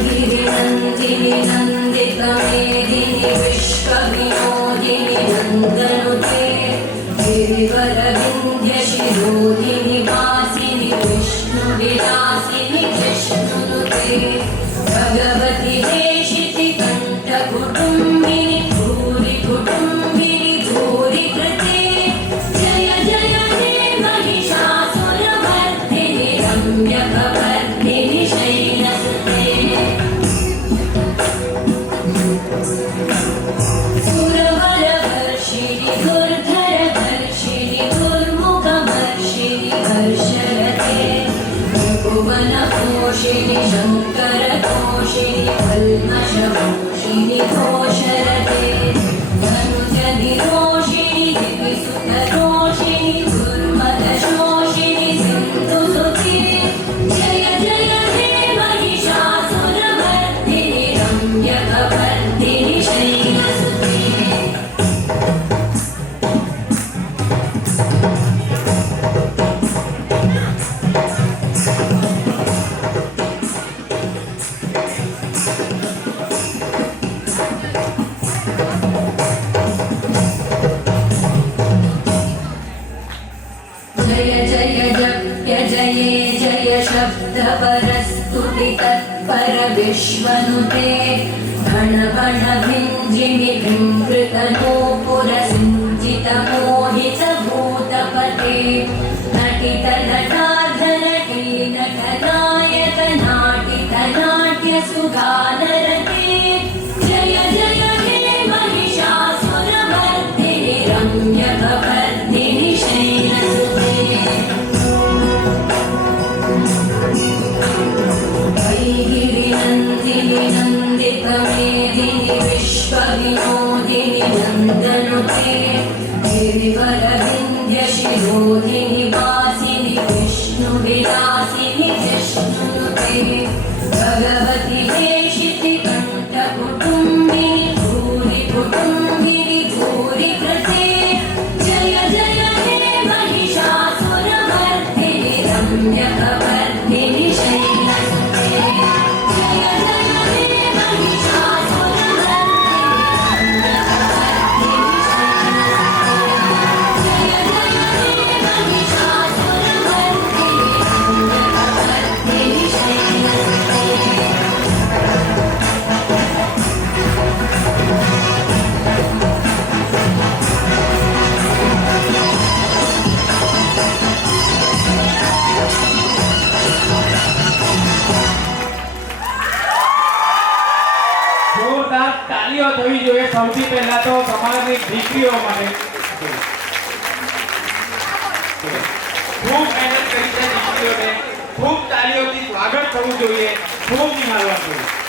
नंदिनी नंदितमेदिनी विश्वविनोदिनी नंदनुते गिरिवरविन्ध्यशिरोधिनि वासिनि विष्णुविलासिनि कृष्णनुते भगवति देशिति कण्ठकुटुम्बिनि भूरि कुटुम्बिनि भूरि कृते जय जय हे महिषासुरमर्दिनि रम्यकवर्धिनि शैलसुते सुरवरवर्षिणि दुर्धरवर्षिणि दुर्मुखवर्षिणि हर्षरते भुवनपोषिणि शङ्करतोषिणि कल्मषमोषिणि घोषरते धनुजनिरोषिणि दिविसुतरोषिणि दुर्मदशोषिणि सिन्धुसुते जय जय हे महिषासुरमर्दिनि रम्यकवर्धिनि शैलसुते जय जय जप्य जये जय शब्दपरस्तुति तत्पर विश्वनुते घन घन भिञ्जिनि भिङ्कृतनूपुरसिञ्चित मोहित भूतपते नटित नटार्धनटी नटनायक नाटित नाट्य सुगानरते जय जय हे महिषासुरमर्दिनि रम्यकवर्धिनि शैलसुते गिरिनन्दिनि नन्दितमेदिनि विश्वविनोदिनि नन्दनुते गिरिवरविन्ध्यशिरोधिनि वासिनि विष्णुविलासिनि कृष्णनुते भगवति देशिति कण्ठकुटुम्बिनि भूरि कुटुम्बिनि भूरि कृते जय जय हे महिषासुरमर्दिनि रम्यकवर्धिनि शैलसुते जय जय हे महिषासुरमर्दिनि रम्यकवर्धिनि शैलसुते जय जय हे महिषासुरमर्दिनि रम्यकवर्धिनि शैलसुते જોરદાર તાળીઓ થવી જોઈએ સૌથી પહેલા તો સમાજની દીકરીઓ માટે ખૂબ મહેનત કરી છે દીકરીઓને ખૂબ તાળીઓથી સ્વાગત થવું જોઈએ ખૂબ નિહાળવાનું જોઈએ